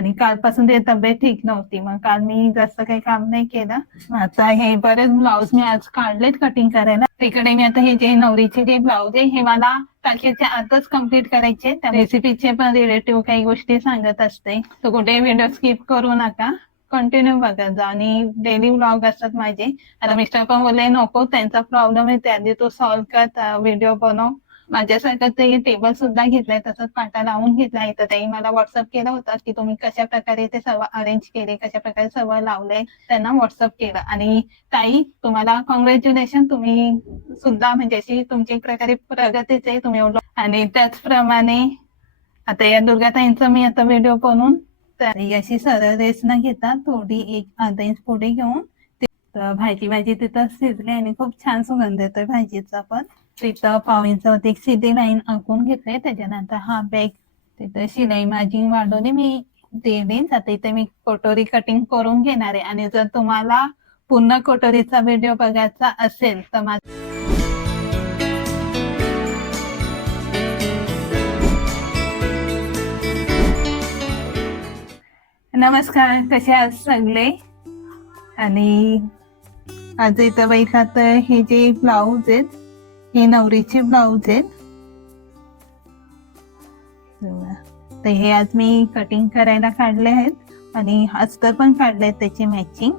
आणि कालपासून ते तब्येत ठीक नव्हती, मग काल मी जास्त काही काम नाही केलं. आता हे बरेच ब्लाऊज मी आज काढलेत कटिंग करायला. तिकडे मी आता हे जे नवरीचे जे ब्लाऊज आहे हे मला तारखेच्या आतच कम्प्लीट करायचे. त्या रेसिपीचे पण रिलेटिव्ह काही गोष्टी सांगत असते, तर कुठे व्हिडिओ स्किप करू नका, कंटिन्यू बघत जा. आणि डेली व्लॉग असतात माझे. आता मिस्टर पण बोलले नको, त्यांचा प्रॉब्लेम आहे त्याआधी तो सॉल्व्ह कर, व्हिडिओ बनव. माझ्यासारखं ते टेबल सुद्धा घेतलाय, तसंच पाटा लावून घेतलाय. तर त्यांनी मला व्हॉट्सअप केला होता की तुम्ही कशा प्रकारे ते सर्व अरेंज केले, कशा प्रकारे सर्व लावलंय, त्यांना व्हॉट्सअप केलं. आणि ताई तुम्हाला कॉंग्रॅच्युलेशन, तुम्ही सुद्धा म्हणजे अशी तुमची एक प्रकारे प्रगतीच आहे तुम्ही एवढं. आणि त्याचप्रमाणे आता या दुर्गाताईंचा मी आता व्हिडिओ बनवून तर अशी सरळ रेस न घेता थोडी एक अर्धा इंच पुढे घेऊन भाजी तिथं शिजली आणि खूप छान सुगंध येतोय भाजीचा. पण तिथं पाव इंचावरती एक सीधी लाईन आखून घेतले. त्याच्यानंतर हा बॅग तिथं शिलाई मार्जिन वाढवली मी 1.5 इंच. आता इथे मी कटोरी कटिंग करून घेणार आहे. आणि जर तुम्हाला पूर्ण कटोरीचा व्हिडिओ बघायचा असेल तर नमस्कार, कसे आहात सगळे. आणि आज इथं बघितला तर हे जे ब्लाऊज आहेत हे नवरीचे ब्लाऊज आहेत. तर हे आज मी कटिंग करायला काढले आहेत आणि अस्तर पण काढले आहेत त्याची मॅचिंग.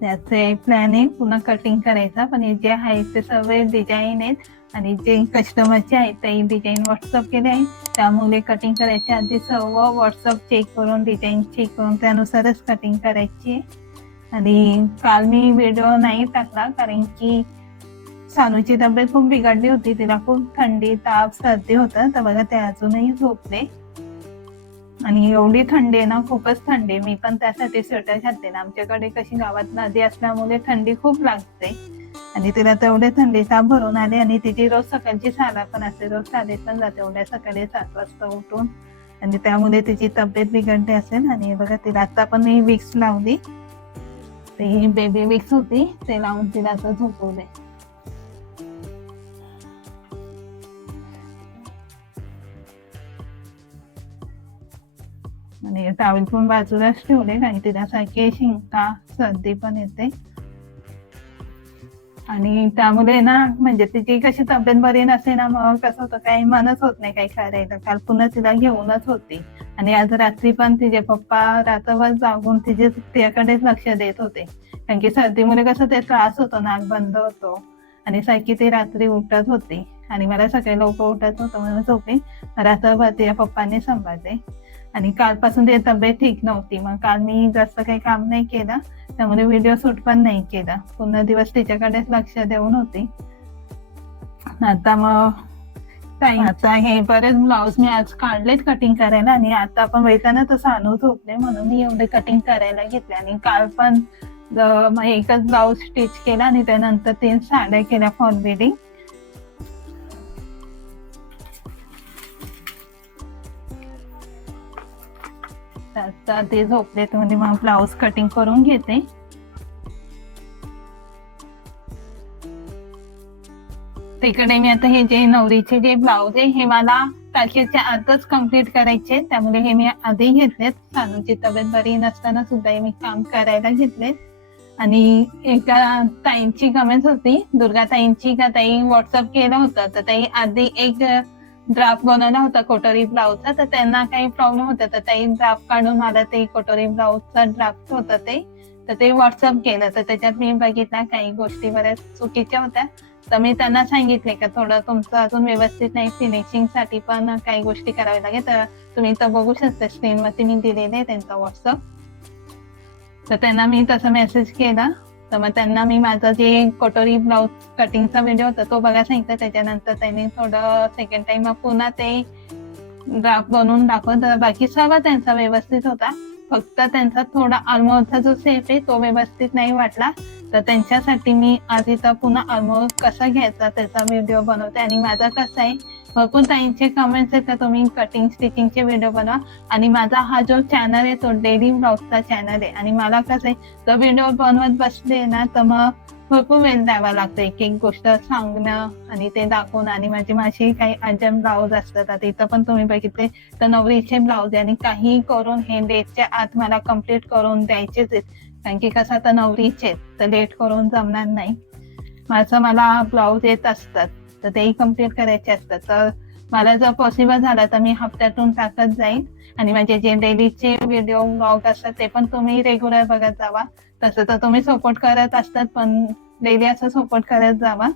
त्याचे प्लॅन आहे पुन्हा कटिंग करायचा, पण हे जे आहे ते सर्व डिझाईन आहेत. आणि जे कस्टमरचे आहेत ते डिझाईन व्हॉट्सअप केले आहे, त्यामुळे कटिंग करायच्या आधी सर्व व्हॉट्सअप चेक करून डिझाईन चेक करून त्यानुसारच कटिंग करायची. आणि काल मी व्हिडिओ नाही टाकला कारण की सानूची तब्येत खूप बिघडली होती, तिला खूप थंडी ताप सर्दी होतं. तर बघा ते अजूनही झोपले. आणि एवढी थंडी आहे ना, खूपच थंडी. मी पण त्यासाठी स्वेटर घातले ना, आमच्याकडे कशी गावात नदी असल्यामुळे थंडी खूप लागते. आणि तिला तेवढे थंडी ताप भरून आले. आणि तिची रोज सकाळची शाळा पण असते, रोज शाळेत पण जाते एवढ्या सकाळी 7 वाजता उठून. आणि त्यामुळे तिची तब्येत बिघडली असेल. आणि बघा तिला आता पण मी विक्स लावली, ती बेबी विक्स होती ते लावून तिला आता झोपवले. आणि टावेल पण बाजूलाच ठेवले कारण तिला सारखी शिंका सर्दी पण येते. आणि त्यामुळे ना म्हणजे तिची कशी तब्येत बरी नसे ना, मग कसं होतं काही मनच होत नाही काही करायला. काल पुन्हा तिला घेऊनच होती. आणि आज रात्री पण तिचे पप्पा रात्रभर जागून तिच्याकडेच लक्ष देत होते, कारण की सर्दीमुळे कसं ते त्रास होतो, नाक बंद होतो. आणि सारखी ती रात्री उठत होती आणि मला सकाळी लवकर उठत होतं म्हणून झोपली. रात्रभर तिच्या पप्पाने सांभाळते. आणि कालपासून ती तब्येत ठीक नव्हती, मग काल मी जास्त काही काम नाही केलं, त्यामुळे व्हिडिओ शूट पण नाही केला. पूर्ण दिवस तिच्याकडेच लक्ष देऊन होती. आता मग आता हे बरेच ब्लाऊज मी आज काढलेत कटिंग करायला. आणि आता आपण बघितलं तर सानू झोपले म्हणून मी एवढे कटिंग करायला घेतले. आणि काल पण एकच ब्लाऊज स्टिच केला आणि त्यानंतर 3 साड्या केल्या फॉल बिडिंग. आता ते झोपले म्हणजे मग ब्लाऊज कटिंग करून घेते. तिकडे मी आता हे जे नवरीचे जे ब्लाऊज आहे हे मला तारखेच्या आतच कम्प्लीट करायचे, त्यामुळे हे मी आधी घेतलेत. सानूची तब्येत बरी नसताना सुद्धा हे मी काम करायला घेतलेत. आणि एका ताईंची कमेंट होती, दुर्गा ताईंची, का ताई व्हॉट्सअप केलं होतं तर ताई आधी एक ड्राफ्ट बनवला होता कटोरी ब्लाऊजचा, तर त्यांना काही प्रॉब्लेम होता तर ताई ड्राफ्ट काढून मला ते कटोरी ब्लाऊजचा ड्राफ्ट होतं ते व्हॉट्सअप केलं. तर त्याच्यात मी बघितलं काही गोष्टी बऱ्याच चुकीच्या होत्या. तर मी त्यांना सांगितले का थोडं तुमचं अजून व्यवस्थित नाही, फिनिशिंग साठी पण काही गोष्टी कराव्या लागेल. तर तुम्ही इथं बघू शकता स्क्रीनवरती मी दिलेले आहे त्यांचा व्हॉट्सअप. तर त्यांना मी तसा मेसेज केला. तर मग त्यांना मी माझा जे कटोरी ब्लाऊज कटिंगचा व्हिडिओ होता तो बघा सांगितलं. त्याच्यानंतर त्यांनी थोडं सेकंड टाइम मग पुन्हा ते ड्राफ्ट बनवून दाखवत. बाकी सर्व त्यांचा व्यवस्थित होता, फक्त त्यांचा थोडा आर्मोलचा जो सेप आहे तो व्यवस्थित नाही वाटला. तर त्यांच्यासाठी मी आज इथं पुन्हा आर्मोल कसा घ्यायचा त्याचा व्हिडिओ बनवते. आणि माझा कसा आहे, भरपूर ताईंचे कमेंट्स आहेत तर तुम्ही कटिंग स्टिचिंगचे व्हिडिओ बनवा. आणि माझा हा जो चॅनल आहे तो डेली ब्लॉगचा चॅनल आहे. आणि मला कसं आहे, जर व्हिडिओ बनवत बसले ना तर मग भरपूर वेळ द्यावा लागतो एक एक गोष्ट सांगणं आणि ते दाखवणं. आणि माझी काही अर्जंट ब्लाऊज असतात, आता इथं पण तुम्ही बघितले तर नवरीचे ब्लाऊज आणि काही करून हे डेटच्या आत मला कम्प्लीट करून द्यायचेच आहेत, कारण की कसं आता नवरीचे तर लेट करून जमणार नाही. मला ब्लाऊज येत असतात तर तेही कम्प्लीट करायचे असतात, तर मला जर पॉसिबल झालं तर मी हप्त्यातून टाकत जाईल. आणि माझे जे डेलीचे व्हिडिओ ब्लॉग असतात ते पण तुम्ही रेग्युलर बघत जावा. तसं तर तुम्ही सपोर्ट करत असतात, पण डेली असं सपोर्ट करत जावा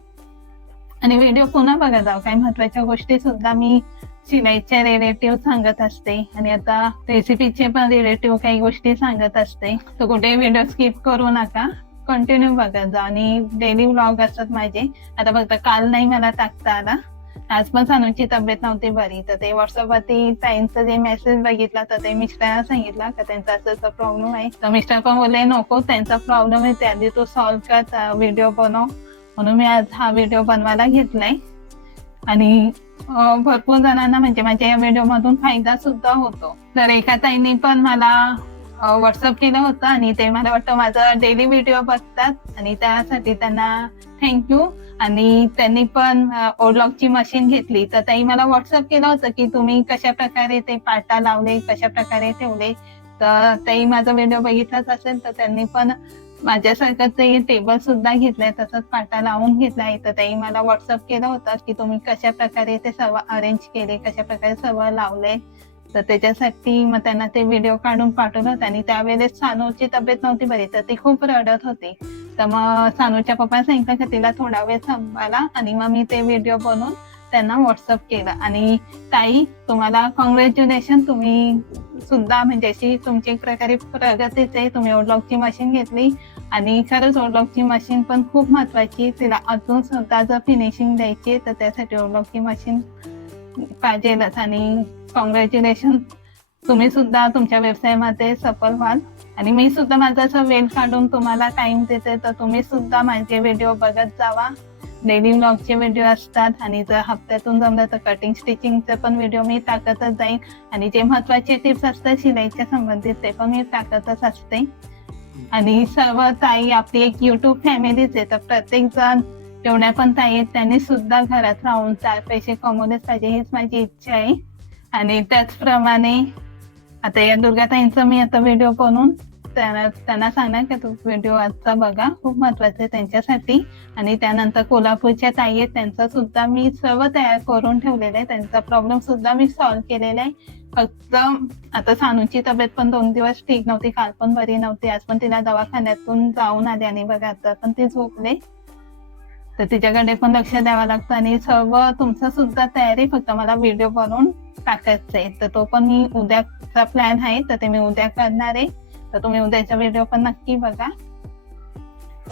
आणि व्हिडिओ पुन्हा बघत जावा. काही महत्वाच्या गोष्टी सुद्धा मी शिलाईचे रिलेटिव्ह सांगत असते आणि आता रेसिपीचे पण रिलेटिव्ह काही गोष्टी सांगत असते. तर कुठे व्हिडिओ स्किप करू नका, कंटिन्यू बघत जा. आणि डेली व्लॉग असतात माझे. आता बघता काल नाही मला टाकता आला, आज पण सानूची तब्येत नव्हती बरी, तर ते व्हॉट्सअपवरती ताईंचा जे मेसेज बघितला तर ते मिस्टरांना सांगितलं का त्यांचा असं प्रॉब्लेम आहे. तर मिस्टर पण बोलले नको, त्यांचा प्रॉब्लेम आहे त्याआधी तू सॉल्व्ह कर, व्हिडिओ बनव. म्हणून मी आज हा व्हिडिओ बनवायला घेतलाय. आणि भरपूर जणांना म्हणजे माझ्या या व्हिडिओ मधून फायदा सुद्धा होतो. तर एका ताईंनी पण मला व्हॉट्सअप केलं होतं आणि ते मला वाटतं माझा डेली व्हिडिओ बघतात आणि त्यासाठी त्यांना थँक्यू. आणि त्यांनी पण ओडलॉकची मशीन घेतली, तर ताई मला व्हॉट्सअप केलं होतं की तुम्ही कशा प्रकारे ते पाटा लावले, कशा प्रकारे ठेवले. तर ताई माझा व्हिडिओ बघितलाच असेल तर त्यांनी पण माझ्यासारखं ते टेबल सुद्धा घेतलाय, तसंच पाटा लावून घेतलाय. तर ताई मला व्हॉट्सअप केलं होतं की तुम्ही कशा प्रकारे ते सर्व अरेंज केले, कशा प्रकारे सर्व लावले. तर त्याच्यासाठी मग त्यांना ते व्हिडिओ काढून पाठवलं होतं. आणि त्यावेळेस सानूची तब्येत नव्हती बरी, तर ती खूप रडत होती. तर मग सानूच्या पप्पा सांगितलं की तिला थोडा वेळ सांभाळा आणि मग मी ते व्हिडिओ बनवून त्यांना व्हॉट्सअप केलं. आणि ताई तुम्हाला कॉंग्रॅच्युलेशन, तुम्ही सुद्धा म्हणजे अशी तुमची एक प्रकारे प्रगतीच आहे. तुम्ही ओडलॉकची मशीन घेतली आणि खरंच ओडलॉकची मशीन पण खूप महत्वाची. तिला अजून सुद्धा जर फिनिशिंग द्यायची तर त्यासाठी ओडलॉकची मशीन पाहिजेलच. आणि कॉंग्रॅच्युलेशन, तुम्ही सुद्धा तुमच्या व्यवसायामध्ये सफल व्हाल. आणि मी सुद्धा माझा असं वेळ काढून तुम्हाला टाइम देते, तर तुम्ही सुद्धा माझे व्हिडिओ बघत जावा. डेली व्लॉगचे व्हिडिओ असतात आणि जर हप्त्यातून जमलं तर कटिंग स्टिचिंगचे पण व्हिडिओ मी टाकतच जाईन. आणि जे महत्वाचे टिप्स असतात शिलाईच्या संबंधित ते पण मी टाकतच असते. आणि सर्व ताई आपली एक युट्यूब फॅमिलीच आहे, तर प्रत्येक जण जेवढ्या पण ताई आहेत त्यांनी सुद्धा घरात राहून 4 पैसे कमवलेच पाहिजे, हीच माझी इच्छा आहे. आणि त्याचप्रमाणे आता या दुर्गाताईंचा मी आता व्हिडिओ बनवून त्यांना सांगणार की तो व्हिडिओ आजचा बघा, खूप महत्वाचं आहे त्यांच्यासाठी. आणि त्यानंतर कोल्हापूरच्या ताई आहेत, त्यांचा सुद्धा मी सर्व तयार करून ठेवलेलं आहे, त्यांचा प्रॉब्लेम सुद्धा मी सॉल्व्ह केलेला आहे. फक्त आता सानूची तब्येत पण 2 दिवस ठीक नव्हती, काल पण बरी नव्हती, आज पण तिला दवाखान्यातून जाऊन आले आणि बघा आता पण ती झोपले. तर तिच्याकडे पण लक्ष द्यावं लागतं. आणि सर्व तुमचं सुद्धा तयारी, फक्त मला व्हिडिओ बनवून टाकायचं आहे. तर तो पण मी उद्याचा प्लॅन आहे, तर ते मी उद्या करणार आहे. तर तुम्ही उद्याचा व्हिडिओ पण नक्की बघा.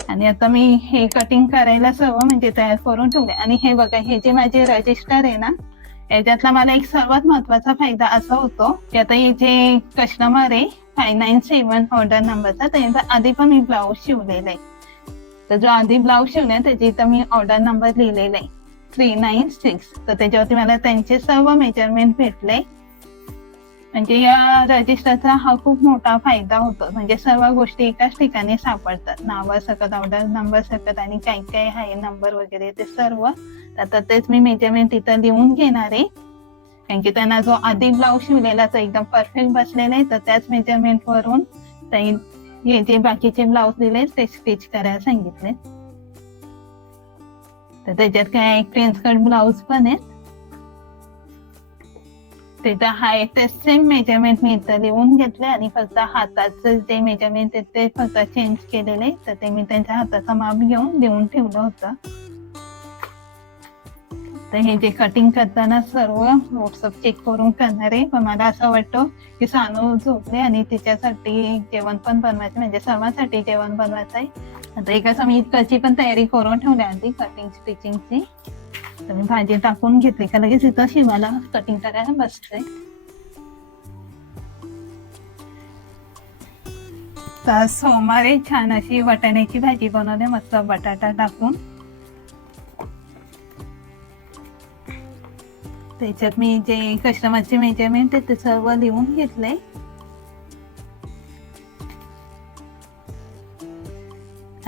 आणि आता मी हे कटिंग करायला सर्व म्हणजे तयार करून ठेवले. आणि हे बघा, हे जे माझे रजिस्टर आहे ना, याच्यातला मला एक सर्वात महत्वाचा फायदा असा होतो की आता हे जे कस्टमर आहे 597 ऑर्डर नंबरचा, त्यांचा आधी पण मी ब्लाऊज शिवलेला आहे. तर जो आधी ब्लाऊज शिवलाय त्याची इथं मी ऑर्डर नंबर लिहिलेला आहे 396. तर त्याच्यावरती मला त्यांचे सर्व मेजरमेंट भेटले. म्हणजे या रजिस्टरचा हा खूप मोठा फायदा होतो, म्हणजे सर्व गोष्टी एकाच ठिकाणी सापडतात, नावासकट, ऑर्डर नंबर सकट आणि काय काय आहे नंबर वगैरे ते सर्व. आता तेच मी मेजरमेंट इथं लिहून घेणार आहे, कारण की त्यांना जो आधी ब्लाऊज शिवलेला तो एकदम परफेक्ट बसलेला आहे. तर त्याच मेजरमेंट वरून हे जे बाकीचे ब्लाऊज दिले ते स्टिच करायला सांगितले. तर त्याच्यात काय प्रिन्स कट ब्लाऊज पण आहेत, त्याचा हाय ते सेम मेजरमेंट मी इथं लिहून घेतले. आणि फक्त हाताचं जे मेजरमेंट आहे ते फक्त चेंज केलेले, तर ते मी त्यांच्या हाताचा माप घेऊन लिहून ठेवलं होतं. तर हे जे कटिंग करताना सर्व व्हॉट्सअप चेक करून करणार आहे. पण मला असं वाटतं की सानू झोपले आणि तिच्यासाठी जेवण पण बनवायचं, म्हणजे सर्वांसाठी जेवण बनवायचं आहे. आता एका मी इतकाची पण तयारी करून ठेवली आधी कटिंग स्टिचिंगची. तर मी भाजी टाकून घेतली का लगेच इथं शिवायला कटिंग करायला बसते. तर सोमवारी छान अशी वाटाण्याची भाजी बनवली, मस्त बटाटा टाकून. त्याच्यात मी जे कस्टमरचे मेजरमेंट आहे ते सर्व लिहून घेतले.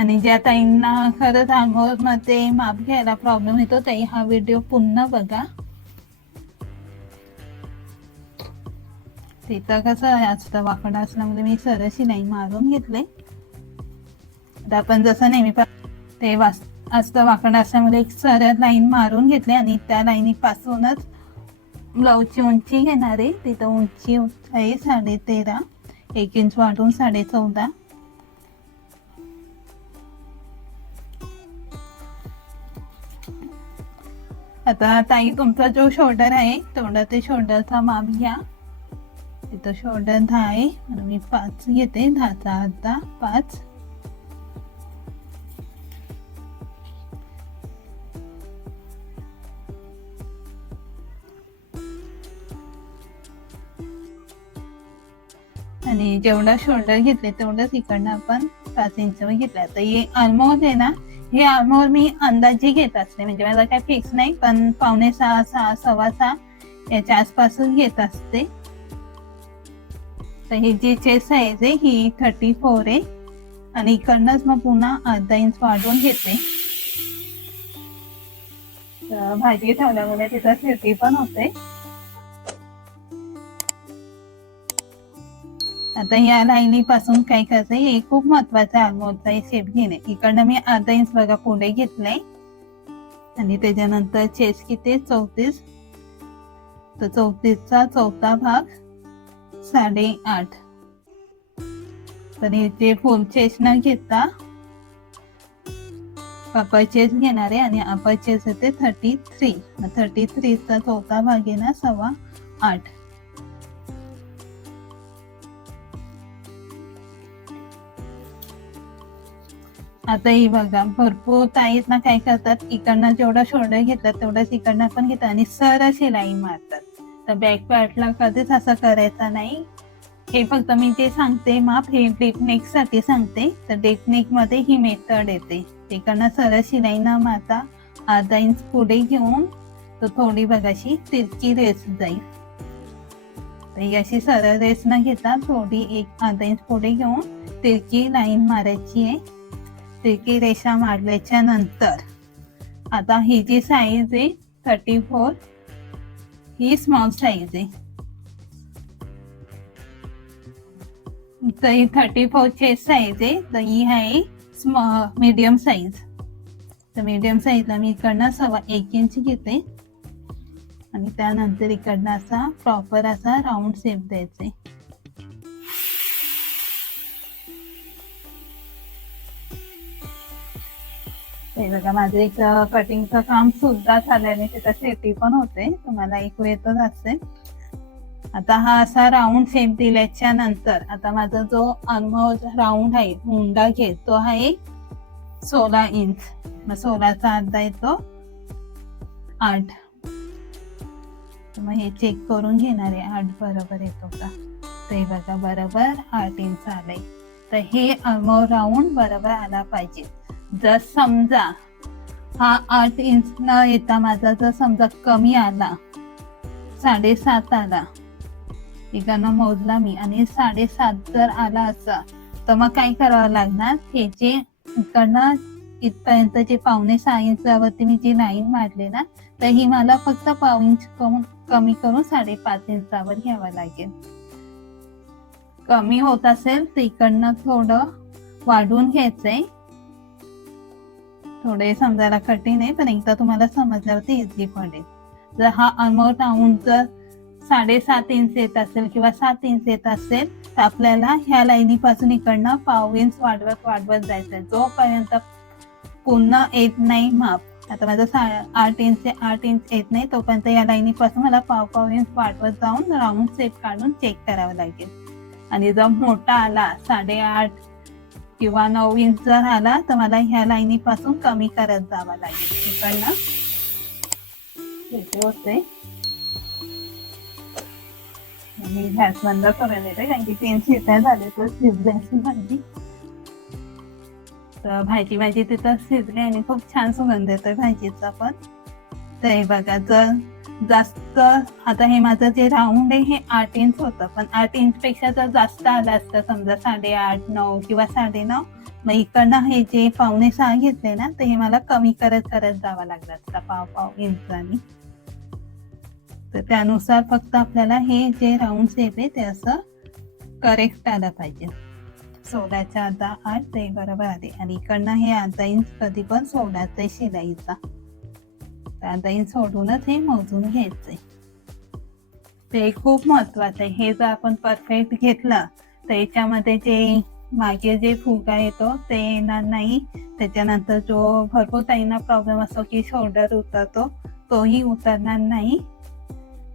आणि ज्या ताईंना खरंच आर्महोल मध्ये माप घ्यायला प्रॉब्लेम येतो ताई हा व्हिडिओ पुन्हा बघा. तिथं कसं असतं वाकडा असल्यामुळे मी सरळ शिलाई मारून घेतले. आता आपण जसं नेहमी ते असतं वाकडा असल्यामुळे एक सरळ लाईन मारून घेतले आणि त्या लाईनी पासूनच ब्लाऊजची उंची घेणार आहे. तिथं उंची आहे 13.5, 1 इंच वाढून 14.5. आता ताई तुमचा जो शोल्डर आहे तेवढा ते शोल्डरचा माप घ्या. तिथं शोल्डर 10 आहे आणि मी 5 घेते. 10चा अर्धा 5. आणि जेवढा शोल्डर घेतले तेवढंच इकडनं आपण 5 इंचवर घेतलं. आता हे आर्महोल आहे ना, हे आर्महोल मी अंदाजे घेत असते, म्हणजे मला काय फिक्स नाही, पण 5.25, 6, 6.25 याच्या आसपासच घेत असते. तर ही जी चेस्ट साईज आहे ही 34 आहे आणि इकडनंच मग पुन्हा अर्धा इंच वाढवून घेते. तर भाजी ठेवल्यामुळे तिथं शिर्डी पण होते. आता या लाईनी पासून काय करायचं, हे खूप महत्वाचं आहे आर्महोलचा शेप घेणे. इकडनं मी अर्धा इंच बघा पुढे घेतलंय आणि त्याच्यानंतर चेस्ट किती 34, तर 34चा चौथा भाग 8.5. तर इथे फुल चेस्ट न घेता अपर चेस्ट घेणार आहे आणि अपर चेस्ट येते 33. 33चा चौथा भाग आहे ना 8.25. आता ही बघा भरपूर ताईत ना काय करतात, इकडनं जेवढा शोल्डर घेतला तेवढाच इकडनं पण घेतात आणि सरळ शिलाई मारतात. तर बॅक पार्टला कधीच असं करायचं नाही. हे फक्त मी जे सांगते माप हे डीप नेक साठी सांगते. तर डीप नेक मध्ये ही मेथड येते. इकडनं सरळ शिलाई न मारता अर्धा इंच पुढे घेऊन तर थोडी बघाशी तिरकी रेस जाईल. तर ही अशी सरळ रेस न घेता थोडी अर्धा इंच पुढे घेऊन तिरकी लाईन मारायची आहे. तिरकी रेषा मारल्याच्या नंतर आता ही जी साईज आहे 34 ही स्मॉल साईज आहे. तर ही 34 ची साईज आहे, तर ही आहे मीडियम साईज. तर मीडियम साईजला मी इकडनं 1.25 इंच घेते आणि त्यानंतर इकडनं असा प्रॉपर असा राऊंड शेप द्यायचा. हे बघा माझं एक कटिंगचं काम सुद्धा झाल्याने तिथं शेती पण होते, तुम्हाला ऐकू येतच असेल. आता हा असा राऊंड शेप दिल्याच्या नंतर आता माझा जो आर्महोल राऊंड आहे मुंडा घेत तो आहे 16 इंच. मग 16चा अर्धा येतो 8. मग हे चेक करून घेणार आहे 8 बरोबर येतो का. ते बघा बरोबर 8 इंच आलंय. तर हे आर्महोल राऊंड बरोबर आला पाहिजे. जर समजा हा 8 इंच न येता माझा जर समजा कमी आला 7.5 आला, इकडनं मोजला मी आणि 7.5 जर आला असा, तर मग काय करावं लागणार, हे जे इकडनं इथपर्यंत जे 5.25 इंचावरती मी जी लाईन मारली ना, तर ही मला फक्त 1/2 इंच कमी करून 5.5 इंचावर घ्यावं लागेल. कमी होत असेल तर इकडनं थोडं वाढवून घ्यायचंय. थोडे समजायला कठीण आहे, पण एकदा तुम्हाला समजल्यावरती इझी पडेल. जर हा आर्महोल राऊंड जर 7.5 इंच येत असेल किंवा 7 इंच येत असेल तर आपल्याला ह्या लाईनी पासून इकडनं 1/2 इंच वाढवत जायचंय जोपर्यंत पुन्हा येत नाही माप. आता माझं 8 इंच येत नाही तोपर्यंत या लाईनी पासून मला 1/2 इंच वाढवत जाऊन राऊंड शेप काढून चेक करावं लागेल. आणि जर मोठा आला 8.5 किंवा 9 इंच जर आला तर मला ह्या लाईनी पासून कमी करत जावं लागेल. इकडनं होते मी गॅस बंद करून देते कारण की 3 शिट्या झाले तर शिजल्याची भाजी. तर भाजी तिथं शिजली आणि खूप छान सुगंध येतोय भाजीचा पण. तर हे बघा, जर जास्त आता हे माझं जे राऊंड आहे हे 8 इंच होतं, पण 8 इंच पेक्षा जर जास्त आलं असतं, समजा 8.5, 9 किंवा 9.5, मग इकडनं हे जे 5.6 घेतले ना, तर हे मला कमी करत करत जावं लागलं असतं पाव इंचानी. तर त्यानुसार फक्त आपल्याला हे जे राऊंड शेप आहे ते असं करेक्ट आलं पाहिजे. 16च्या अर्धा 8 ते बरोबर आले, आणि इकडनं हे अर्धा इंच कधी पण सोडायचं आहे शिलाईचा. अर्धा इंच सोडूनच हे मोजून घ्यायचंय. ते खूप महत्वाचं आहे. हे जर आपण परफेक्ट घेतलं तर याच्यामध्ये जे मागे जे फुगा येतो ते येणार नाही. त्याच्यानंतर जो भरपूर ताईंना प्रॉब्लेम असतो की शोल्डर उतरतो, तोही उतरणार नाही.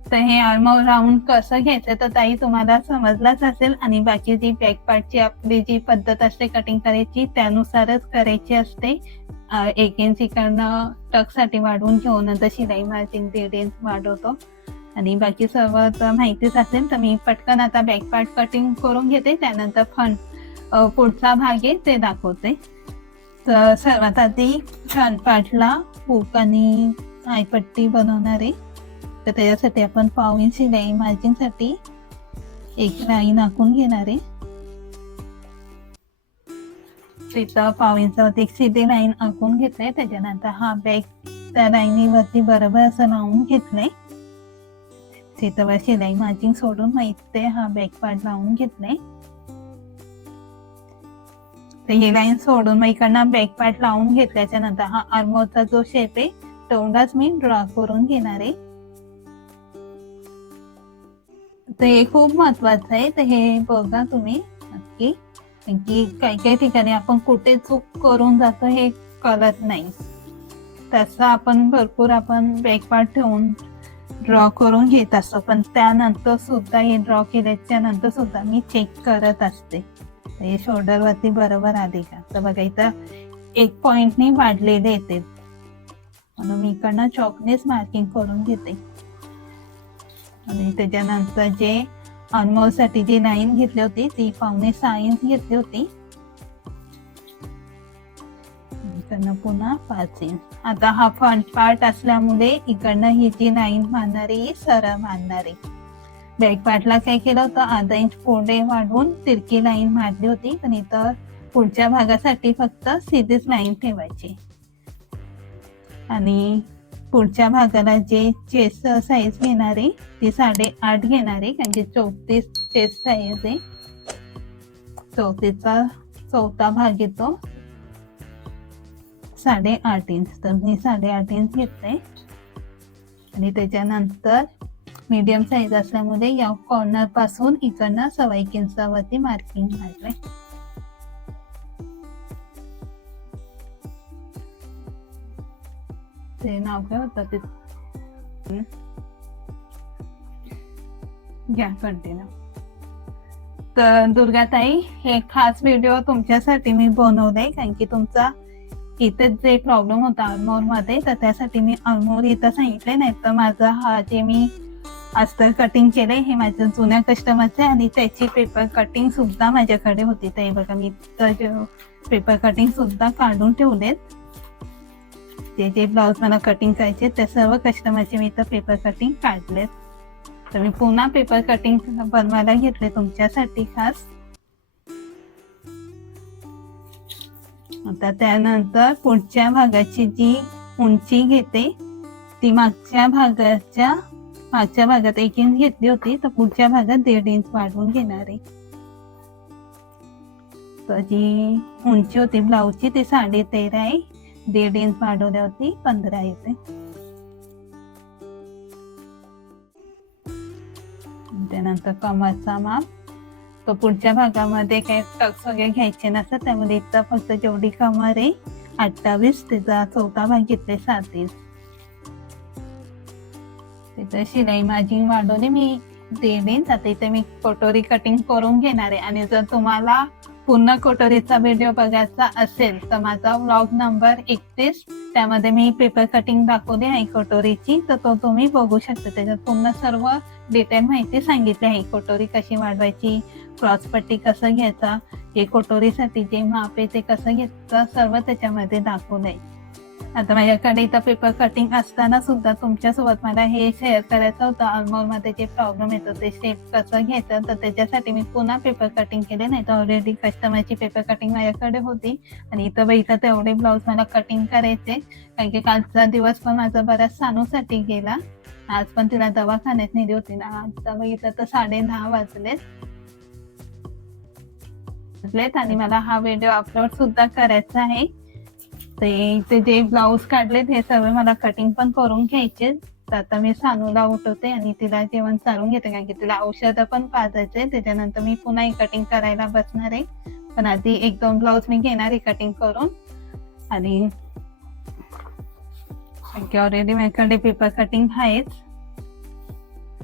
तर हे आर्महोल राऊंड कसं घ्यायचं तर ताई तुम्हाला समजलाच असेल, आणि बाकी जी बॅक पार्टची आपली जी पद्धत असते कटिंग करायची त्यानुसारच करायची असते. 1 इंच इकडनं टक्ससाठी वाढवून घेऊन नंतर शिलाई मार्जिन 1.5 इंच वाढवतो, आणि बाकी सर्व तर माहितीच असेल. तर मी पटकन आता बॅक पार्ट कटिंग करून घेते, त्यानंतर फ्रंट पुढचा भाग आहे ते दाखवते. तर सर्वात आधी फ्रंट पार्टला हुक आणि आयपट्टी बनवणार आहे. तर त्याच्यासाठी आपण पाव इंच शिलाई मार्जिनसाठी एक लाईन आखून घेणार आहे. तिथं पाव इंचावरती एक सीधी लाईन आखून घेतले. त्याच्यानंतर हा बॅक त्या लाईनीवरती बरोबर असं लावून घेतलंय. तिथं शिलाई मार्जिन सोडून मग इथे हा बॅक पार्ट लावून घेतलाय. तर ही लाईन सोडून मग इकडनं बॅक पार्ट लावून घेतल्याच्या नंतर हा आर्महोलचा जो शेप आहे तेवढाच मी ड्रॉ करून घेणार आहे. तर हे खूप महत्वाचं आहे. तर हे बघा तुम्ही नक्की, की काही ठिकाणी आपण कुठे चूक करून जातो हे कळत नाही. तसं आपण भरपूर बॅक पार्ट ठेवून ड्रॉ करून घेत असतो, पण त्यानंतर सुद्धा हे ड्रॉ केल्याच्या नंतर सुद्धा मी चेक करत असते हे शोल्डरवरती बरोबर आले का. तर बघा इथं 1 पॉइंटनी वाढलेले येते, म्हणून मी इकडनं चॉकनेच मार्किंग करून घेते. आणि त्याच्यानंतर जे आर्महोलसाठी जी लाईन घेतली होती ती 5.6 इंच घेतली होती, इकडनं पुन्हा 5 इंच. आता हा फ्रंट पार्ट असल्यामुळे इकडनं ही जी लाईन मारणारी सरळ मारणारी. बॅक पार्टला काय केलं होतं, अर्धा इंच पुढे वाढवून तिरकी लाईन मारली होती, पण इथं पुढच्या भागासाठी फक्त सीधीच लाईन ठेवायची. आणि पुढच्या भागाला जे चेस्ट साईज घेणार आहे ती 8.5 घेणार आहे, कारण की 34 चेस्ट साईज आहे. 34चा 4था भाग येतो 8.5 इंच. तर मी 8.5 इंच घेतलंय. आणि त्याच्यानंतर मीडियम साईज असल्यामुळे या कॉर्नर पासून इकडनं 1.25 इंचावरती मार्किंग मारलंय. ते नाव काय होतं ते घ्या कंटिन्यू. तर दुर्गाताई, हे खास व्हिडिओ तुमच्यासाठी मी बनवलाय, कारण की तुमचा इथे जे प्रॉब्लेम होता आर्महोल मध्ये, तर त्यासाठी मी आर्महोल इथं सांगितले. नाही तर माझा हा जे मी अस्तर कटिंग केलंय हे माझ्या जुन्या कस्टमरचे, आणि त्याची पेपर कटिंग सुद्धा माझ्याकडे होती. ते बघा मी पेपर कटिंग सुद्धा काढून ठेवलेत. जे ब्लाउज मला कटिंग करायचे त्या सर्व कस्टमरचे मी इथं पेपर कटिंग काढलेत. तर मी पुन्हा पेपर कटिंग बनवायला घेतले तुमच्यासाठी खास. आता त्यानंतर पुढच्या भागाची जी उंची घेते ती मागच्या भागात 1 इंच घेतली होती, तर पुढच्या भागात 1.5 इंच वाढवून घेणार आहे. तर जी उंची होती ब्लाउजची ती 13.5 आहे, 1.5 इंच वाढवल्यावरती 15 येते. त्यानंतर कमरचा माप, तो पुढच्या भागामध्ये काही टक्स वगैरे घ्यायचे नसतात, त्यामध्ये इथं फक्त जेवढी कमर आहे 28, त्याचा 4था भाग घेतले 7 इंच. तिथं शिलाई मार्जिन वाढवली मी 1.5 इंच. आता इथे मी कटोरी कटिंग करून घेणार आहे. आणि जर तुम्हाला पूर्ण कटोरीचा व्हिडिओ बघायचा असेल तर माझा व्लॉग नंबर 31, त्यामध्ये मी पेपर कटिंग दाखवली आहे कटोरीची, तर तो तुम्ही बघू शकता. त्याच्यात पूर्ण सर्व डिटेल माहिती सांगितली आहे. कटोरी कशी वाढवायची, क्रॉस पट्टी कसं घ्यायचा, हे कटोरीसाठी जे माप आहे ते कसं घ्यायचं, सर्व त्याच्यामध्ये दाखवलंय. आता माझ्याकडे इथं पेपर कटिंग असताना सुद्धा तुमच्यासोबत मला हे शेअर करायचं होतं. आर्मोरमध्ये जे प्रॉब्लेम येतो ते शेप कसं घ्यायचं, तर त्याच्यासाठी मी पुन्हा पेपर कटिंग केले. नाही तर ऑलरेडी कस्टमरची पेपर कटिंग माझ्याकडे होती आणि इथं बघितलं तेवढे ब्लाऊज मला कटिंग करायचे. कारण की कालचा दिवस पण माझा बराच सानूसाठी गेला. आज पण तिला दवाखान्यात नेली होती ना. आता बघितलं तर 10:30 वाजलेत आणि मला हा व्हिडिओ अपलोड सुद्धा करायचा आहे. ते जे ब्लाऊज काढलेत हे सगळे मला कटिंग पण करून घ्यायचे. तर आता मी सानूला उठवते आणि तिला जेवण चालून घेते, कारण की तिला औषधं पण पाजायचे. त्याच्यानंतर मी पुन्हा कटिंग करायला बसणार आहे. पण आधी 1-2 ब्लाऊज मी घेणार आहे कटिंग करून. आणि ऑलरेडी माझ्याकडे पेपर कटिंग आहेच.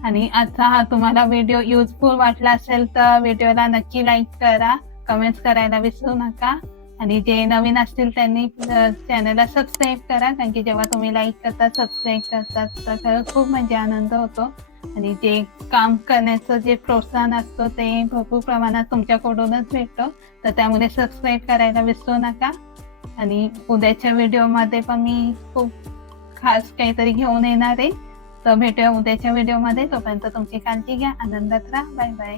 आणि आजचा हा तुम्हाला व्हिडिओ युजफुल वाटला असेल तर व्हिडिओला नक्की लाईक करा, कमेंट्स करायला विसरू नका. आणि जे नवीन असतील त्यांनी चॅनलला सबस्क्राईब करा, कारण की जेव्हा तुम्ही लाईक करता, सबस्क्राईब करतात तर खरंच खूप म्हणजे आनंद होतो. आणि जे काम करण्याचं जे प्रोत्साहन असतो ते भरपूर प्रमाणात तुमच्याकडूनच भेटतो. तर त्यामुळे सबस्क्राईब करायला विसरू नका. आणि उद्याच्या व्हिडिओमध्ये पण मी खूप खास काहीतरी घेऊन येणार आहे. तर भेटूया उद्याच्या व्हिडिओमध्ये. तोपर्यंत तुमची काळजी घ्या, आनंदात राहा. Bye bye.